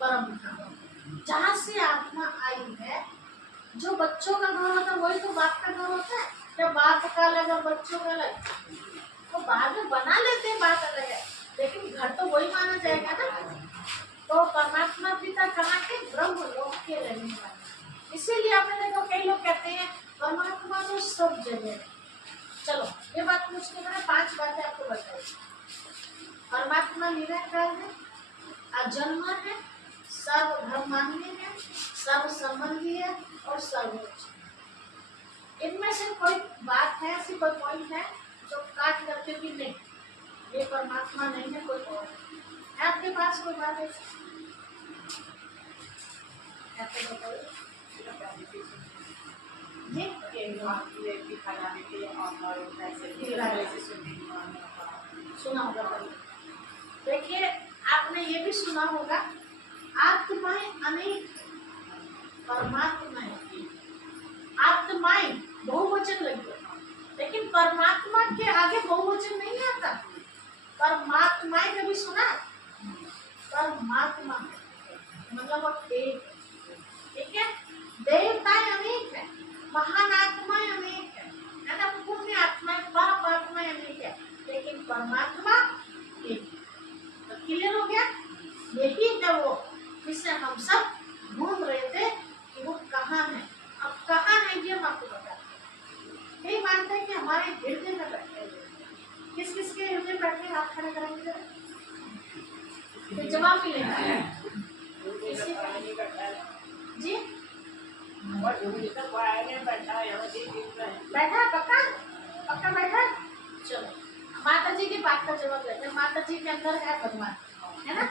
परम धाम, जहाँ से आत्मा आई है। जो बच्चों का घर होता है वही तो बाप का घर होता है। जब बाप का अलग और बच्चों का अलग, वो बाद में बना लेते हैं, बात अलग है, लेकिन घर तो वही माना जाएगा ना। तो परमात्मा पिता कहाँ के? ब्रह्म लोक के रहने वाले। इसीलिए आपने देखो कई लोग कहते हैं परमात्मा तो सब जगह है। चलो ये बात पूछने का 5 बातें आपको बताई। परमात्मा निराकार है, अजन्मा है, सर्वधर्मान्य है, सर्व संबंधी है और सर्वोच्च। इनमें से कोई बात है, ऐसी कोई पॉइंट है जो काट करके भी नहीं, ये परमात्मा नहीं है, कोई और है आपके पास कोई बात है? सुना होगा। देखिए आपने ये भी सुना होगा आत्माएं अनेक, परमात्माएं, आत्माएं बहुवचन लगी, लेकिन परमात्मा के आगे बहुवचन नहीं आता। परमात्माएं कभी सुना? परमात्मा मतलब वो एक, ठीक है। देवताएं अनेक है, महान आत्माएं अनेक है ना, पुण्य आत्माएं, पाप आत्माएं अनेक है, लेकिन परमात्मा एक। तो क्लियर हो गया? यही है वो जिसे हम सब ढूंढ रहे थे कि वो कहाँ है। अब कहाँ है ये हम आपको बताते हैं। यही मानते हैं कि हमारे हृदय में बैठे हुए। किस किस के हृदय बैठे? हाथ खड़े करेंगे तो जवाब मिलेगा जी। बैठा पक्का? पक्का बैठा? चलो माता जी की बात का जवाब देते हैं। माता जी के अंदर है भगवान, है ना।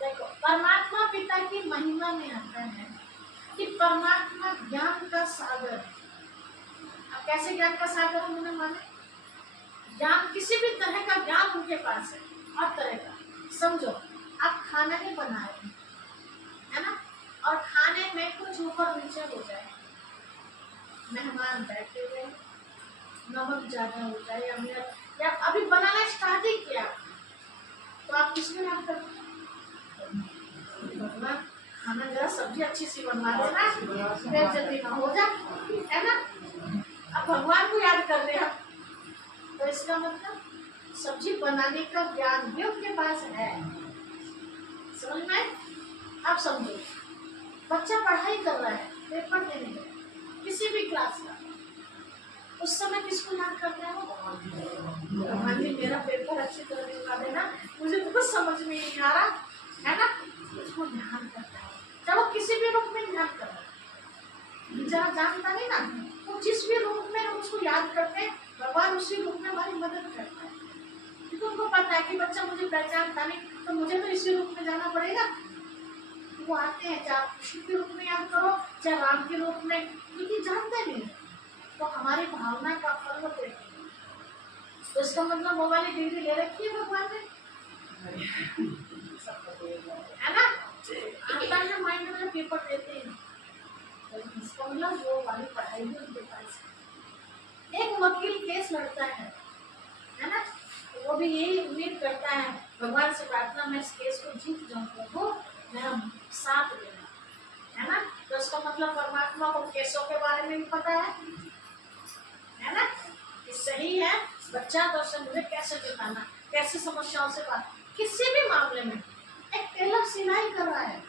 देखो परमात्मा पिता की महिमा में आता है कि परमात्मा ज्ञान का सागर है। अब कैसे ज्ञान का सागर उन्होंने माने? ज्ञान, किसी भी तरह का ज्ञान उनके पास है, हर तरह का। समझो आप खाना ही बना रहे हैं, है ना, और खाने में कुछ ऊपर नीचे हो जाए, मेहमान बैठे हुए, नमक ज्यादा हो जाए या अभी बनाना स्टार्ट ही किया, तो आप किसमें याद करते? भगवान खाना जरा सब्जी अच्छी सी बनवा देना, फिर जल्दी ना हो जाए, है ना। अब भगवान को याद कर रहे हैं, तो इसका मतलब सब्जी बनाने का ज्ञान भी उनके पास है। समझ में? आप समझो, बच्चा पढ़ाई कर रहा है, पेपर देने में, किसी भी क्लास का, उस समय किसको याद करता है? भगवान जी मेरा पेपर अच्छी तरह दिखा देना, मुझे तो कुछ समझ में नहीं आ रहा, है ना। उसको ध्यान करता है, चाहे वो किसी भी रूप में ध्यान कर रहा है। जरा जानता नहीं ना, वो जिस भी रूप में हम उसको याद करते हैं, भगवान उसी रूप में हमारी मदद करता है। क्योंकि उनको पता है कि बच्चा मुझे पहचानता नहीं, तो मुझे तो इसी रूप में जाना पड़ेगा। वो आते हैं, चाहे कृष्ण के रूप में याद करो, चाहे राम के रूप में, क्योंकि जानते नहीं, तो हमारी भावना का फल होते हैं। तो इसका मतलब वो वाली डिग्री ले रखी है भगवान ने, है ना। आता है माइंड में, पेपर देते हैं, तो इसका मतलब वो वाली पढ़ाई भी उनके पास है। एक वकील केस लड़ता है ना, तो वो भी यही उम्मीद करता है भगवान से, प्रार्थना मैं इस केस को जीत जाऊँ, प्रभु मेरा साथ देना, है ना। तो इसका मतलब परमात्मा को केसों के बारे में भी पता है ना, कि सही है बच्चा, तो उससे मुझे कैसे जिताना, कैसे समस्याओं से बात, किसी भी मामले में एक टेलर सिलाई कर रहा है,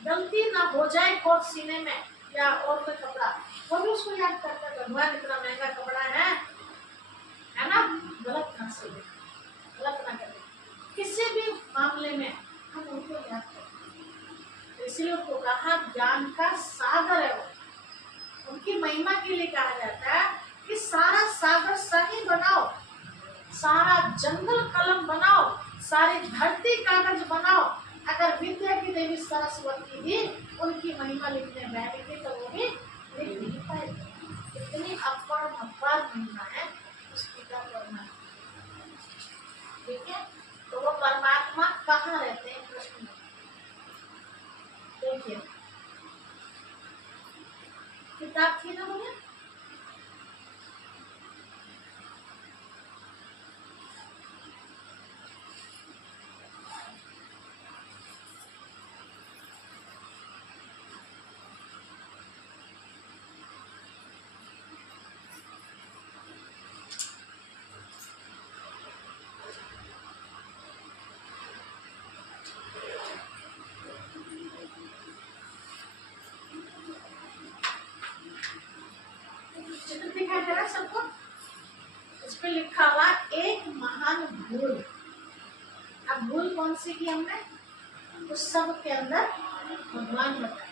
गलती ना हो जाए कोट सीने में या और कोई कपड़ा, वो भी उसको याद करता है भगवान इतना महंगा कपड़ा है ना, गलत ना सीले, गलत ना करे, किसी भी मामले में हम उनको याद करते हैं। इसलिए उनको कहा ज्ञान का सागर है वो। उनकी महिमा के लिए कहा जाता है कि सारा सागर सही बनाओ, सारा जंगल कलम बनाओ, सारी धरती कागज बनाओ, अगर विद्या की देवी सरस्वती भी उनकी महिमा लिखने बैठेगी तो वो भी लिख नहीं पाएगी। इतनी अपवार महिमा है उस पिता परमात्मा, ठीक है। तो वो परमात्मा कहाँ रहते हैं? प्रश्न देखिए, किताब थी ना मुझे, लिखा हुआ एक महान भूल। अब भूल कौन सी की हमने? उस सब के अंदर भगवान बताए।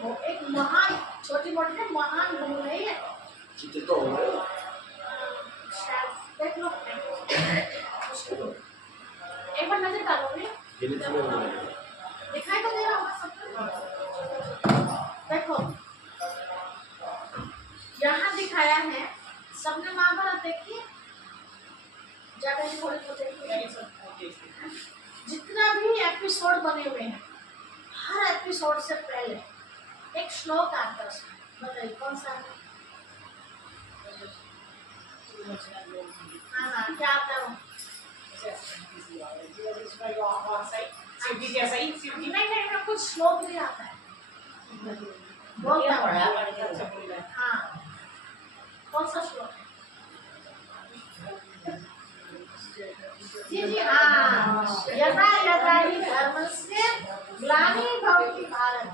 वो एक महान, छोटी मोटी महान भूल नहीं है। शायद देख लो, एक बार नजर डालोगे दिखाई तो दे रहा होगा सबको। देखो यहाँ दिखाया है, सबने महाभारत देखी है? ज्यादा ही थोड़ी तो देखी। जितना भी एपिसोड बने हुए हैं, हर एपिसोड से पहले एक श्लोक आता है उसमें, बताइए कौन सा है? हाँ हाँ, क्या आता है वो? नहीं, कुछ श्लोक भी आता है, बोलता है। हाँ, कौन सा श्लोक है? जी हाँ, यदा यदा ही धर्मस्य ग्लानिर्भवति भारत,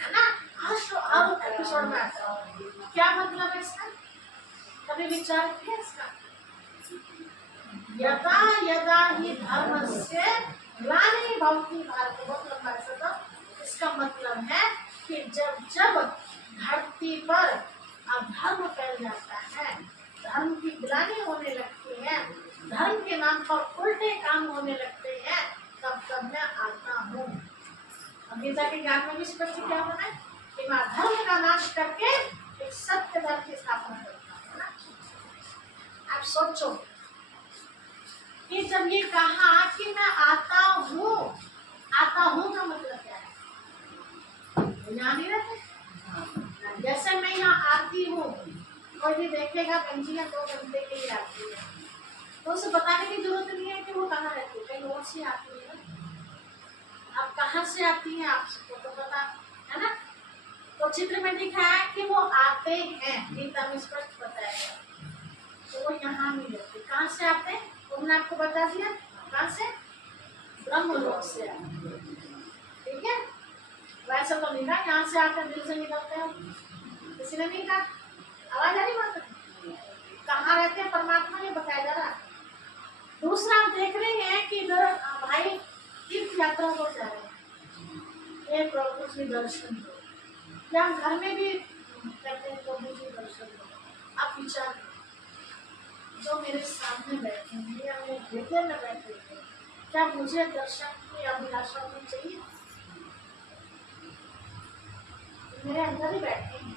है ना? अब एपिसोड में आता है। क्या मतलब है इसका? कभी विचार किया इसका? यदा यदा ही धर्मस्य ग्लानिर्भवति भारत, बहुत लंबा है तो इसका मतलब है कि जब जब धरती पर अधर्म फैल जाता है, धर्म की ग्लानि होने लगती है, धर्म के नाम पर उल्टे काम होने लगते हैं, तब तब मैं आता हूँ। गीता के ज्ञान में भी स्पष्ट क्या बना है कि मैं धर्म का नाश करके एक सत्य धर्म की स्थापना करता हूँ ना। आप सोचो कि जब ये कहा कि मैं आता हूँ का मतलब क्या है? यहाँ नहीं रहते। जैसे मैं यहाँ आती हूँ, कोई भी देखेगा बंजिया 2 घंटे के लिए आती है, तो उसे बताने की जरूरत नहीं है कि वो कहाँ रहती है, कहीं और से आती है। अब कहाँ से आती है आपको तो पता है ना। तो चित्र में दिखाया है कि वो आते हैं, गीता में स्पष्ट बताया है। तो वो यहाँ नहीं रहते। कहाँ से आते हैं? उन्होंने आपको बता दिया। कहाँ से? ब्रह्मलोक से आते। ठीक है, वैसे तो नहीं कहा यहाँ से आते दिल से निकलते हैं, किसी ने नहीं कहा। आवाज आ रही बात? कहाँ रहते हैं परमात्मा ने बताया जा रहा। दूसरा आप देख रहे हैं कि इधर भाई तीर्थ यात्रा को जा रहे हैं, एक कुछ भी दर्शन दो, या हम घर में भी करते हैं तो मुझे दर्शन दो। आप विचार जो मेरे सामने बैठे हैं या मेरे हृदय में बैठे हैं, क्या मुझे दर्शन की अभिलाषा होनी चाहिए? मेरे अंदर ही बैठे हैं,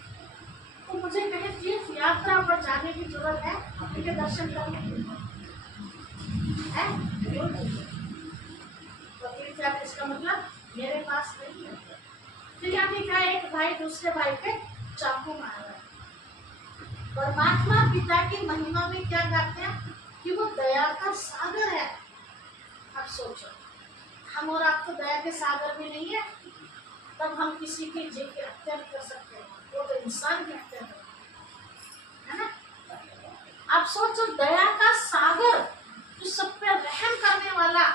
तो मुझे कहीं तीर्थ यात्रा पर जाने की जरूरत है, उनके दर्शन करने की है? तो तीर्थ यात्रा इसका मतलब मेरे पास नहीं है। फिर यहाँ लिखा है एक भाई दूसरे भाई पे चाकू मार रहा है। परमात्मा पिता की महिमा में क्या कहते हैं कि वो दया का सागर है। अब सोचो, हम और आप तो दया के सागर में नहीं है, तब हम किसी की जीव की हत्या कर सकते हैं, वो तो इंसान की हत्या है ना। आप सोचो, दया का सागर जो सब पे रहम करने वाला,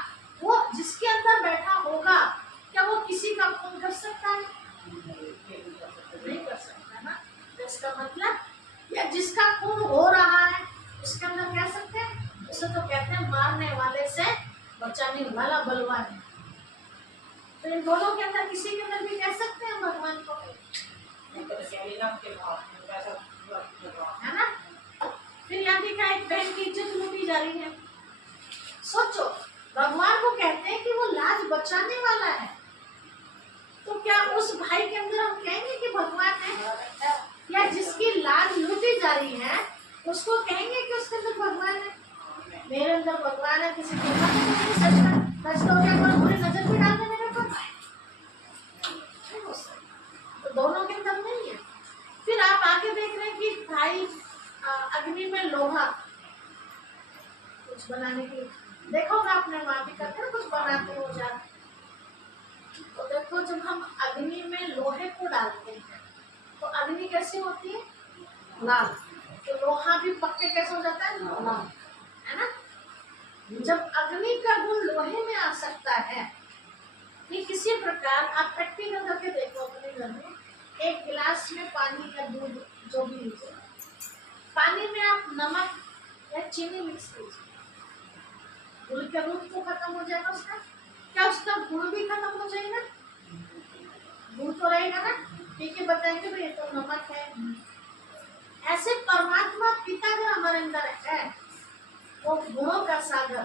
वो जिसके अंदर बैठा होगा, क्या वो किसी का खून कर सकता है? नहीं कर सकता ना। इसका मतलब या जिसका खून हो रहा है उसके अंदर कह सकते हैं, उसे तो कहते हैं मारने वाले से बचाने वाला बलवान है। तो इन दोनों के अंदर किसी के अंदर भी कह सकते हैं भगवान को, है ना। फिर यहाँ देखा एक बहन की इज्जत लूटी जा रही है। सोचो, भगवान को कहते हैं कि वो लाज बचाने वाला है, तो क्या उस भाई के अंदर हम कहेंगे कि भगवान है? या जिसकी लाज लूटी जा रही है उसको कहेंगे कि उसके अंदर भगवान है? मेरे अंदर भगवान है, किसी को सच तो क्या बुरी नजर भी डाल देने का? तो दोनों के अंदर नहीं है। फिर आप आगे देख रहे हैं कि भाई अग्नि में लोहा कुछ बनाने के लिए, देखोगे आपने वहां भी करते हैं कुछ बनाते हो जा। तो देखो, जब हम अग्नि में लोहे को डालते हैं तो अग्नि कैसी होती है? लाल। तो लोहा भी पक्के कैसे हो जाता है? लाल, है ना। जब अग्नि का गुण लोहे में आ सकता है, कि किसी प्रकार आप प्रैक्टिकल करके देखो अपने घर में, एक गिलास में पानी का दूध जो भी लीजिए, पानी में आप नमक या चीनी मिक्स कीजिए, गुड़ का रूप तो खत्म हो जाएगा उसका, क्या उसका गुण भी खत्म हो जाएगा? गुण तो रहेगा ना, ठीक है, बताएंगे भाई ये तो नमक है। ऐसे परमात्मा पिता अगर हमारे अंदर है, वो गुणों का सागर,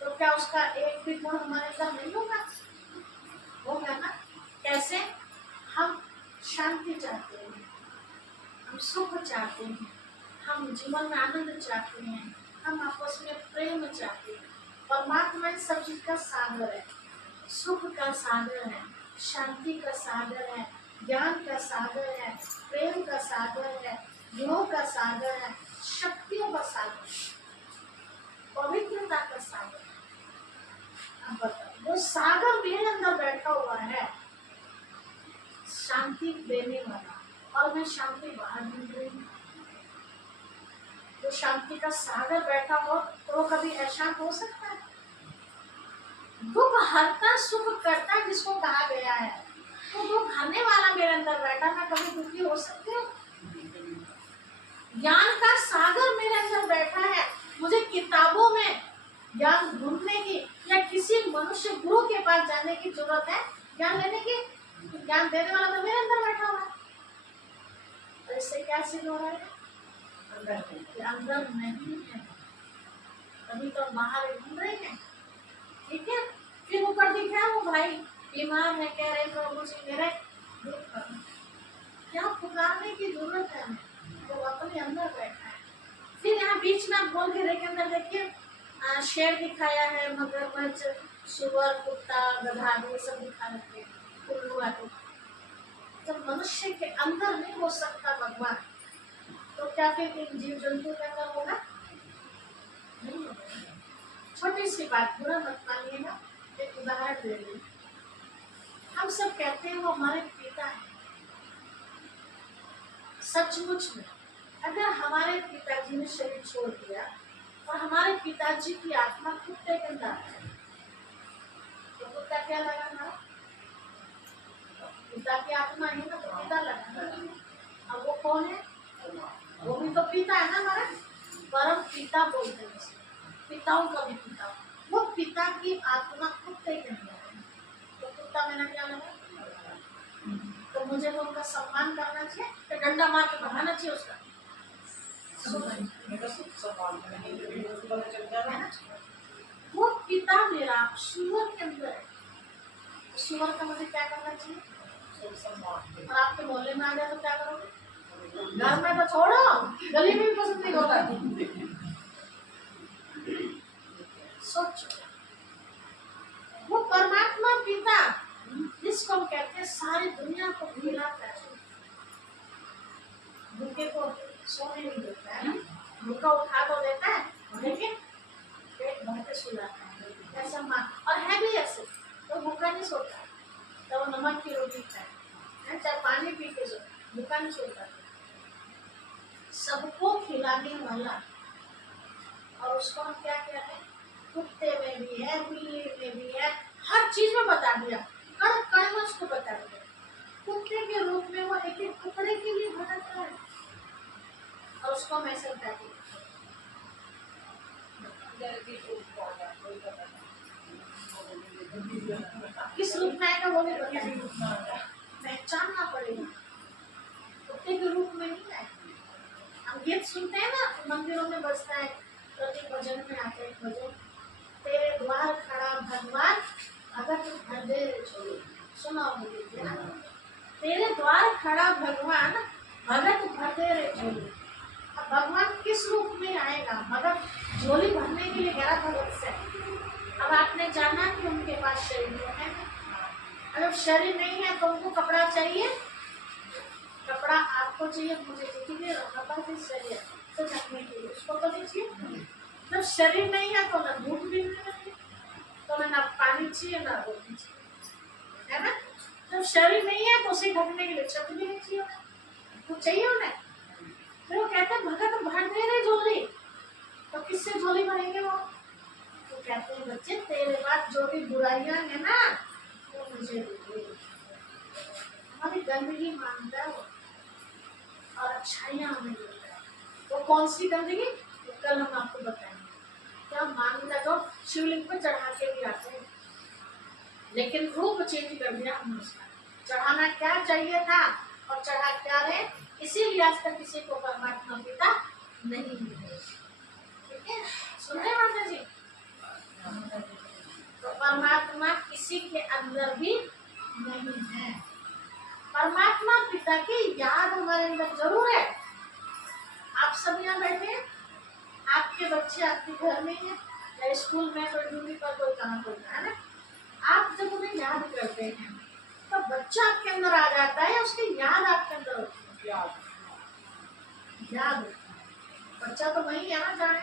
तो क्या उसका एक भी गुण हमारे अंदर नहीं होगा? होगा ना। कैसे? हम शांति चाहते हैं, हम सुख चाहते हैं, हम जीवन में आनंद चाहते हैं, हम आपस में प्रेम चाहते हैं। परमात्मा इन सब चीज का सागर है, सुख का सागर है, शांति का सागर है, ज्ञान का सागर है, प्रेम का सागर है, गुणों का सागर है, शक्तियों का सागर है, पवित्रता का सागर है। अब बताओ, वो सागर मेरे अंदर बैठा हुआ है, शांति देने वाला, और मैं शांति बाहर ढूंढ रही हूँ। तो शांति का सागर बैठा हो तो वो कभी अशांत हो सकता है? दुख हरता सुख करता जिसको कहा गया है, तो दुख हरने वाला मेरे अंदर बैठा, मैं कभी दुखी हो सकती हूँ? ज्ञान का सागर मेरे अंदर बैठा है, मुझे किताबों में ज्ञान ढूंढने की या किसी मनुष्य गुरु के पास जाने की जरूरत है ज्ञान लेने की? ज्ञान देने वाला तो मेरे अंदर बैठा हुआ है। तो इससे क्या सिद्ध हो रहा है? अंदर नहीं है, अभी तो बाहर घूम रहे हैं, ठीक है। फिर ऊपर दिख रहा है वो भाई बीमार है, कह रहे प्रभु जी मेरे दुख करो। क्या पुकारने की जरूरत है हमें, तो अपने अंदर बैठा है। फिर यहाँ बीच में आप बोल के के अंदर देखिए, शेर दिखाया है, मगरमच्छ, सुअर, कुत्ता, गधा, ये सब दिखा रखे हैं, उल्लू आदि। जब मनुष्य के अंदर नहीं हो सकता भगवान, तो क्या फिर इन जीव जंतु के अंदर होगा? नहीं होगा। छोटी सी बात, बुरा मत मानिएगा, एक उदाहरण दे रही। हम सब कहते हैं वो हमारे पिता हैं, सचमुच में अगर हमारे पिताजी ने शरीर छोड़ दिया और हमारे पिताजी की आत्मा कुत्ते के अंदर है, तो कुत्ता क्या लगा हमारा? पिता की आत्मा है ना, तो पिता लगा। अब वो कौन है? वो भी तो पिता है ना हमारा, परम पिता बोलते हैं, पिताओं का भी पिता। वो पिता की आत्मा कुत्ते के अंदर है, तो कुत्ता मेरा क्या लगा? तो मुझे तो उनका सम्मान करना चाहिए, तो डंडा मार के भगाना चाहिए उसका? वो पिता मेरा सुअर के अंदर है, सुअर का मुझे क्या करना चाहिए? और आपके मोहल्ले में आ जाए तो क्या करोगे? घर में तो छोड़ो, गली में भी पसंद नहीं होता। सोचो, वो परमात्मा पिता जिसको हम कहते हैं सारी दुनिया को खिलाता है, भूखे को सोने नहीं देता है, भूखा उठा तो देता है, लेकिन पेट भर के सुलाता है, ऐसा मान। और है भी ऐसे, तो भूखा नहीं सोता, तो वो नमक की रोटी खाए, चाहे पानी पी के सो, भूखा नहीं सोता। सबको खिलाने वाला, और उसको हम क्या कहते हैं? कुत्ते में भी है, बिल्ली में भी है, हर चीज में बता दिया, कण कण में उसको बता दिया। कुत्ते के रूप में वो एक एक टुकड़े के लिए भटक रहा है, और उसको मैं समझा दी। किस रूप में आएगा वो भी पहचानना पड़ेगा, कुत्ते के रूप में नहीं आएगा। हम गीत सुनते हैं ना, मंदिरों में बजता है, प्रति भजन में आते हैं भजन, तेरे द्वार खड़ा भगवान अगर तू भर दे छोड़ो, सुना मुझे ना, तेरे द्वार खड़ा भगवान भगत भर दे रे झोली। अब भगवान किस रूप में आएगा? भगत झोली भरने के लिए गया भगत से। अब आपने जाना कि उनके पास शरीर है, अगर शरीर नहीं है तो उनको कपड़ा चाहिए, कपड़ा आपको चाहिए, मुझे चाहिए, शरीर तो ढकने के लिए उसको तो दीजिए। जब शरीर नहीं है तो ना धूप भी नहीं, तो ना पानी चाहिए ना रोटी चाहिए, है ना। जब शरीर नहीं है तो उसे ढकने के लिए छत भी नहीं चाहिए, तो चाहिए उन्हें। फिर वो कहते हैं भगत भर दे रहे झोली, तो किससे झोली भरेंगे वो? तो कहते हैं बच्चे तेरे पास जो भी बुराइयां है ना वो मुझे दे, हमारी गंदगी मानता है वो, और अच्छाइयां हमें देता है। वो कौन सी गंदगी? कल हम आपको बताएंगे। क्या मान्यता तो शिवलिंग पर चढ़ा के भी आते हैं, लेकिन रूप चेंज कर दिया हमने उसका। चढ़ाना क्या चाहिए था और चढ़ा क्या रहे, इसीलिए आज तक किसी को परमात्मा पिता नहीं मिले। ठीक है, सुनते हैं माता जी? तो परमात्मा किसी के अंदर भी नहीं है। परमात्मा पिता की याद हमारे अंदर जरूर है। आप सब यहाँ बैठे हैं, आपके बच्चे आपके घर में हैं या स्कूल में, कोई ड्यूटी पर, कोई कहाँ होता है ना। आप जब उन्हें याद करते हैं तो बच्चा आपके अंदर आ जाता है, उसकी याद आपके अंदर होती है। याद बच्चा तो वही है ना जाने।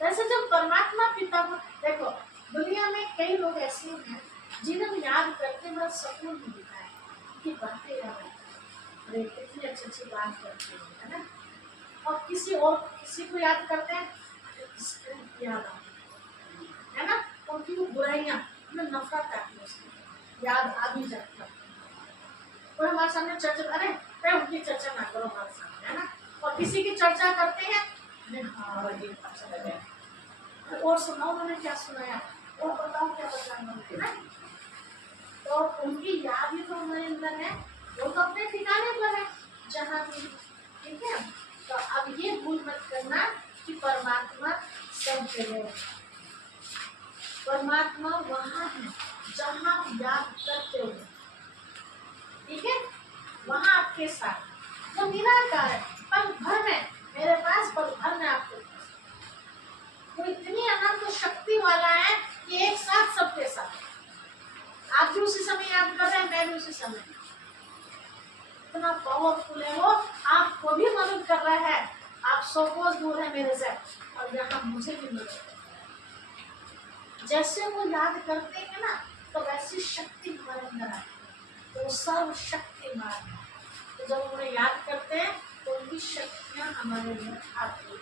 वैसे जब परमात्मा पिता को देखो, दुनिया में कई लोग ऐसे हैं जिन्हें याद करते बड़ा सुकून मिलता है कि बातें याद आती हैं, अरे कितनी अच्छी अच्छी बात करते हैं, है ना। और किसी को याद करते हैं, किसको याद आती है ना, उनकी वो बुराइयां, उन्हें नफरत आती है, उसकी याद आ भी जाती है। कोई हमारे सामने चर्चा, अरे उनकी चर्चा ना करो हमारे सामने, है ना। और किसी की चर्चा करते हैं, हाँ ये अच्छा लगे, और सुनाओ उन्होंने क्या सुनाया, और बताओ क्या बताया उन्होंने, ना। तो उनकी याद ही तो हमारे अंदर है, वो तो अपने ठिकाने पर है जहाँ भी। ठीक है, तो अब ये भूल मत करना कि परमात्मा सब जगह है। परमात्मा वहाँ है जहाँ याद करते हो, ठीक है, वहाँ आपके साथ जो निराकार है, पल भर में मेरे पास, पल भर में आपके पास। वो इतनी अनंत शक्ति वाला है कि एक साथ सबके साथ, आप भी उसी समय याद कर रहे हैं, मैं भी उसी समय। इतना पावरफुल है वो, आपको भी मदद कर रहा है। आप 100 कोस दूर है मेरे से, और यहाँ मुझे भी मदद कर रहा है। जैसे वो याद करते हैं ना, तो वैसी शक्ति हमारे अंदर आती है, तो सर्वशक्तिमान है। तो जब उन्हें याद करते हैं तो उनकी शक्तियाँ हमारे अंदर आती है।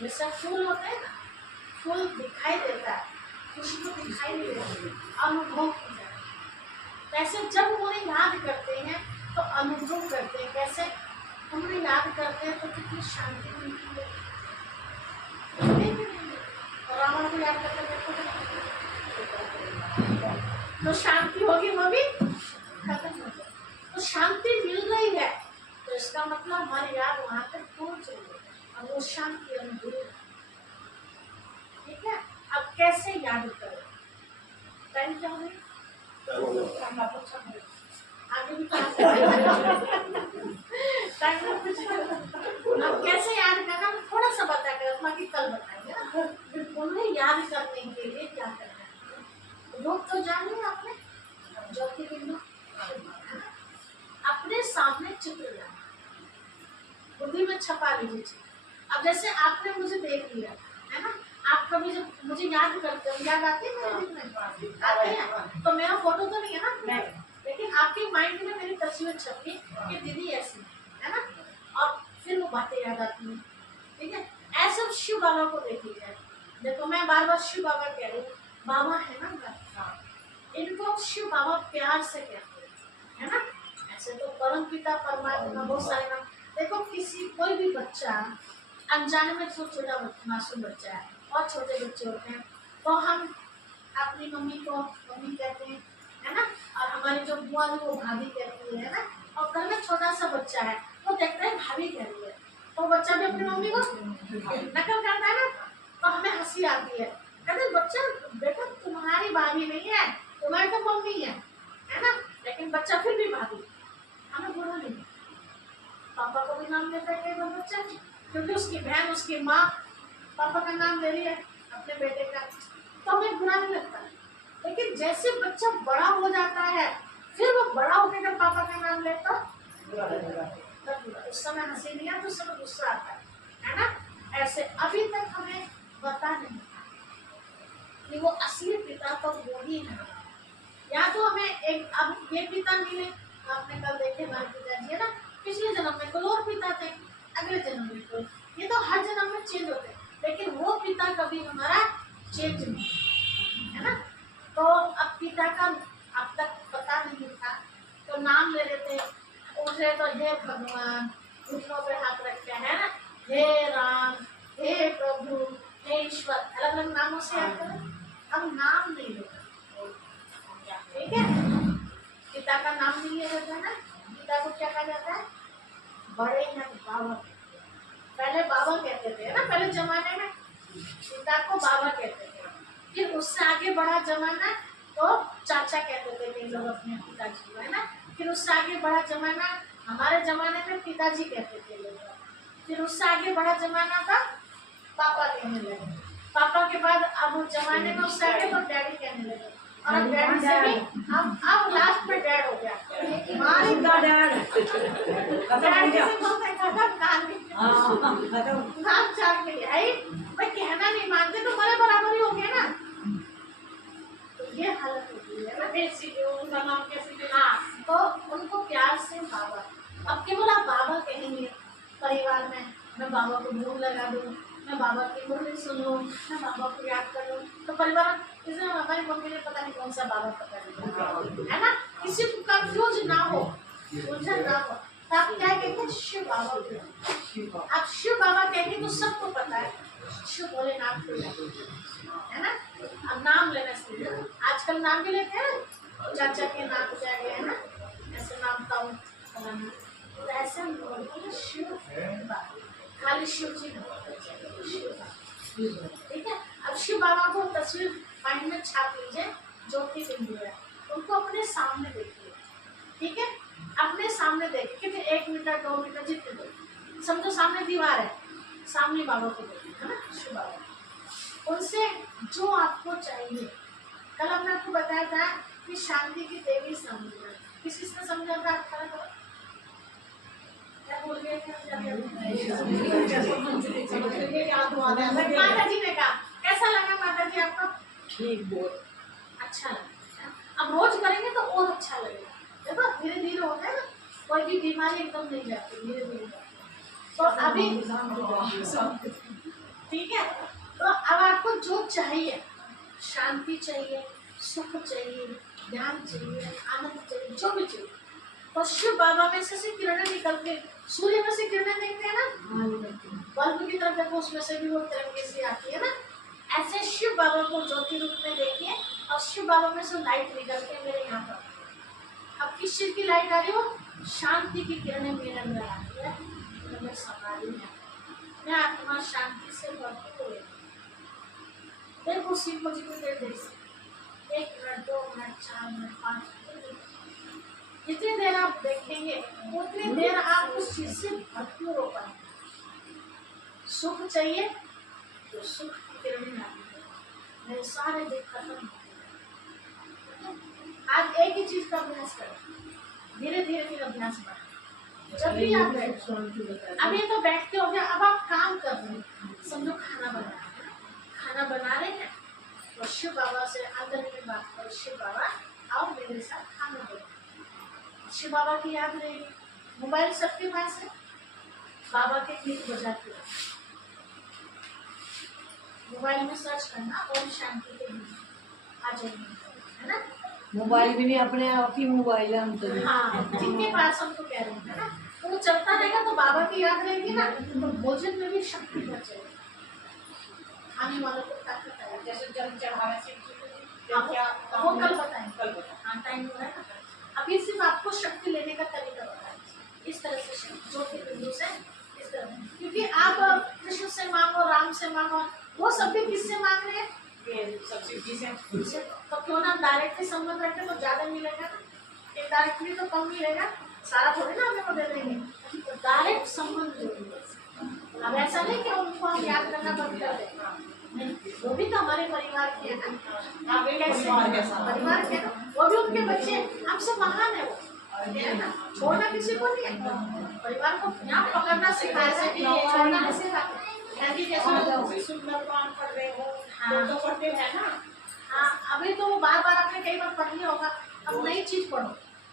जैसे फूल होते हैं ना, फूल दिखाई देता है, खुशबू दिखाई नहीं देती, अनुभव की जाती है। वैसे जब उन्हें याद करते हैं तो अनुभव करते हैं। कैसे हम उन्हें याद करते हैं तो कितनी शांति मिलती है। और रावण को याद करते तो शांति होगी, वो भी खत्म हो जाए। तो शांति मिल रही है, तो इसका मतलब हमारी याद वहां तक पहुंच रही है और वो शांति अनुभव। ठीक है, अब कैसे याद करें, टाइम क्या हो आगे भी अब कैसे याद करना, थोड़ा सा बता कर बाकी कल बताएंगे ना। उन्हें याद करने के लिए क्या करना है, लोग तो जान लिया आपने, ज्योति बिंदु अपने सामने चित्र लाना, बुद्धि में छपा लीजिए। अब जैसे आपने मुझे देख लिया है ना, आप कभी जब मुझे याद करते हो, याद आती है आते हैं, तो मेरा फोटो तो नहीं है ना, लेकिन आपके माइंड में मेरी तस्वीर छपी कि दीदी ऐसी है ना, और फिर वो बातें याद आती हैं। ठीक है, ऐसे शिव बाबा को देखिए। देखो मैं बार बार शिव बाबा कह रही हूँ, बाबा है ना, इनको शिव बाबा प्यार से कहते हैं, है ना। ऐसे तो परम पिता परमात्मा बहुत सारे नाम। देखो कोई भी बच्चा अनजाने में छोटा मासूम बच्चा है, और छोटे बच्चे होते हैं तो हम अपनी मम्मी को मम्मी कहते हैं, है ना, और हमारी जो बुआ है वो भाभी कहती है ना। और घर में छोटा सा बच्चा है, वो देखता है भाभी कह रही है, तो बच्चा भी अपनी मम्मी को नकल करता है ना, तो हमें हंसी आती है। कहते बच्चा बेटा तुम्हारी भाभी नहीं है, तुम्हारी तो मम्मी है ना, लेकिन बच्चा फिर भी भाभी, हमें बुरा नहीं। पापा को भी नाम लेता है कई बच्चा, क्योंकि उसकी बहन उसकी माँ पापा का नाम ले रही है अपने बेटे का, तो हमें बुरा नहीं लगता। लेकिन जैसे बच्चा बड़ा हो जाता है, फिर वो बड़ा होकर जब पापा का नाम लेता उस समय हंसी नहीं आती, उस समय गुस्सा आता है ना। ऐसे अभी तक हमें पता नहीं कि वो असली पिता तो वो ही है, या तो हमें एक अब ये पिता मिले। आपने कल देखे हमारे पिताजी है ना, पिछले जन्म में कोई और पिता थे, अगले जन्म में कोई, ये तो हर जन्म में चेंज होते हैं, लेकिन वो पिता कभी हमारा चेंज नहीं है ना। तो अब पिता का अब तक पता नहीं था, तो नाम ले लेते, उठ रहे तो हे भगवान, घुटनों पे हाथ रखते हैं ना, हे राम, हे प्रभु, हे ईश्वर, अलग अलग नामों से याद करें। अब नाम नहीं लेना, ठीक है। पिता का नाम नहीं लिया जाता है ना, पिता को क्या कहा जाता है? बड़े हैं बाबा। पहले बाबा कहते थे ना, पहले जमाने में पिता को बाबा कहते थे। फिर उससे आगे बढ़ा जमाना तो चाचा कहते थे कई लोग अपने पिताजी को, है ना। फिर उससे आगे बढ़ा जमाना, हमारे जमाने में पिताजी कहते थे लोग। फिर उससे आगे बढ़ा जमाना था पापा कहने लगे। पापा के बाद अब जमाने में उससे आगे तो डैडी कहने लगे, और अब डैडी से भी अब लास्ट में डैड हो गया। हमारे डैड से बोलते खत्म नाम चाल के लिए आई भाई, कहना नहीं मानते तो बड़े बराबर ही हो गया ना। तो ये हालत होती है ना, उनका नाम कैसे। हाँ, तो उनको प्यार से बाबा। अब केवल आप बाबा कहेंगे परिवार में, मैं बाबा को भोग लगा दूँ, मैं बाबा की मुरली सुन लूँ, मैं बाबा को याद कर लूँ, तो परिवार इसमें हमारी मम्मी ने पता नहीं कौन सा बाबा पकड़ लिया, है ना। किसी को कंफ्यूज ना हो, उलझन ना हो, तो आप क्या कहेंगे? शिव बाबा। आप शिव बाबा कहेंगे तो सबको पता है शिव भोलेनाथ को, है ना। अब नाम लेना चाहिए, आजकल नाम भी लेते हैं, चाचा के नाम क्या गए है ना, ऐसे नाम का तो ऐसे शिव बाबा, खाली शिव जी, ठीक है। अब शिव बाबा को तस्वीर माइंड में छाप लीजिए, ज्योति बिंदु है, उनको अपने सामने देखिए, ठीक है। अपने सामने देखिए, कितने 1 मीटर 2 मीटर जितने देखिए, समझो सामने दीवार है, सामने बाबा को देखिए, है ना, शिव बाबा। उनसे जो आपको चाहिए, कल हमने आपको बताया था कि शांति की देवी समझना, किसी से समझा था? खड़ा करो, माता जी ने कहा, कैसा लगा माता जी आपको? ठीक, बहुत अच्छा लगा। अब रोज करेंगे तो और अच्छा लगेगा। देखो धीरे धीरे होता है ना, कोई भी बीमारी एकदम नहीं जाती, धीरे धीरे जाती। तो अभी ठीक है, तो अब आपको जो चाहिए, शांति चाहिए, सुख चाहिए, ज्ञान चाहिए, आनंद चाहिए, जो भी चाहिए, तो शिव बाबा में से किरणें निकलते, सूर्य में से किरणें देखते हैं ना, बल्ब की तरफ देखो, उसमें से भी वो तिरंगे से आती है ना। ऐसे शिव बाबा को ज्योति रूप में देखिए, और शिव बाबा में से लाइट निकलती है मेरे यहाँ पर। अब किस चीज की लाइट आ रही हो? शांति की किरणें मेरे अंदर आ रही है, तो मैं समाधि में, मैं आत्मा शांति से भरपूर है। देखो शिव को जितनी देर देख सकते, 1 मिनट 2 मिनट 4 मिनट 5 मिनट, जितनी देर आप देखेंगे उतनी देर आप उस चीज से भरपूर हो पाएंगे। सुख चाहिए तो सुख की किरणें आती है, मेरे सारे दुख खत्म हो गए। आज एक ही चीज का अभ्यास करें, धीरे धीरे फिर अभ्यास बढ़े। जब भी आप अब ये तो बैठते हो गया, अब आप काम कर रहे हैं, समझो खाना बना रहे हैं, खाना बना रहे हैं तो शिव बाबा से अंदर में बात करो, शिव बाबा आओ मेरे साथ खाना दो। शिव बाबा की याद रहेगी, मोबाइल सबके पास है, बाबा के गीत बजाते हो, मोबाइल में सर्च करना ओम शांति के गीत आ जाएंगे, है ना। मोबाइल भी नहीं, अपने आप ही मोबाइल है हम तो। हाँ, जिनके पास हम तो कह रहे हैं ना, तो वो चलता रहेगा तो बाबा की याद रहेगी ना, तो भोजन में भी शक्ति बढ़ जाएगी, खाने वालों को ताकत आएगी। जैसे जल चढ़ावे से वो कल बताएंगे, हाँ टाइम हो रहा है ना। अभी सिर्फ आपको शक्ति लेने का तरीका बताएं, इस तरह से ज्योति बिंदु से, इस तरह, क्योंकि आप कृष्ण से मांगो, राम से मांगो, वो सब भी किससे मांग रहे हैं? तो क्यों ना डायरेक्टली संबंध रखें तो ज्यादा मिलेगा ना, इनडायरेक्टली तो कम मिलेगा, सारा थोड़ी ना हमें को दे देंगे, तो डायरेक्ट संबंध जोड़ेंगे। अब ऐसा नहीं कि उनको हम याद करना बंद कर दें, वो भी तो हमारे परिवार के है ना, परिवार के ना, वो भी उनके बच्चे हमसे महान है, वो है ना, छोड़ना किसी को नहीं है, परिवार को यहाँ पकड़ना सिखाया, छोड़ना नहीं सिखाते। सुंदरकांड पढ़ रहे हो, तो पढ़ते हैं ना। हाँ, अभी तो बार बार आपने कई बार पढ़ लिया होगा, अब नई चीज पढ़ो,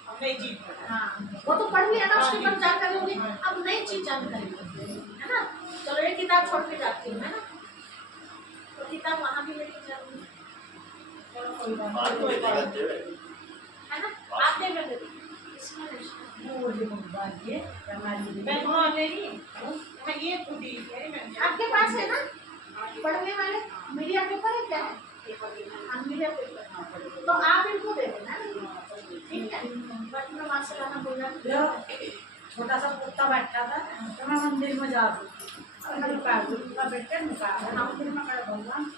अब नई चीज पढ़ो। हाँ, वो तो पढ़ लिया ना, उसके बाद जानकारी होगी, अब नई चीज जानकारी है ना। चलो एक किताब छोड़ के जाती हूँ, है ना, तो किताब वहाँ भी लेके जाऊंगी, है ना, आप देख लेते इसमें नहीं। वो जो मोबाइल ये हमारी मैं तो ऑलरेडी मैं ये खुदी आपके पास है ना पढ़ने वाले मीडिया पेपर है क्या है? हाँ, मीडिया पेपर तो आप इनको दे देना, ठीक है? बट मैं वहाँ से लाना बोल रहा जो छोटा सा कुत्ता बैठा था तो मैं मंदिर में जा रही थी, और मेरे पैर दुखा बैठे निकाल मंदिर में खड़ा भगवान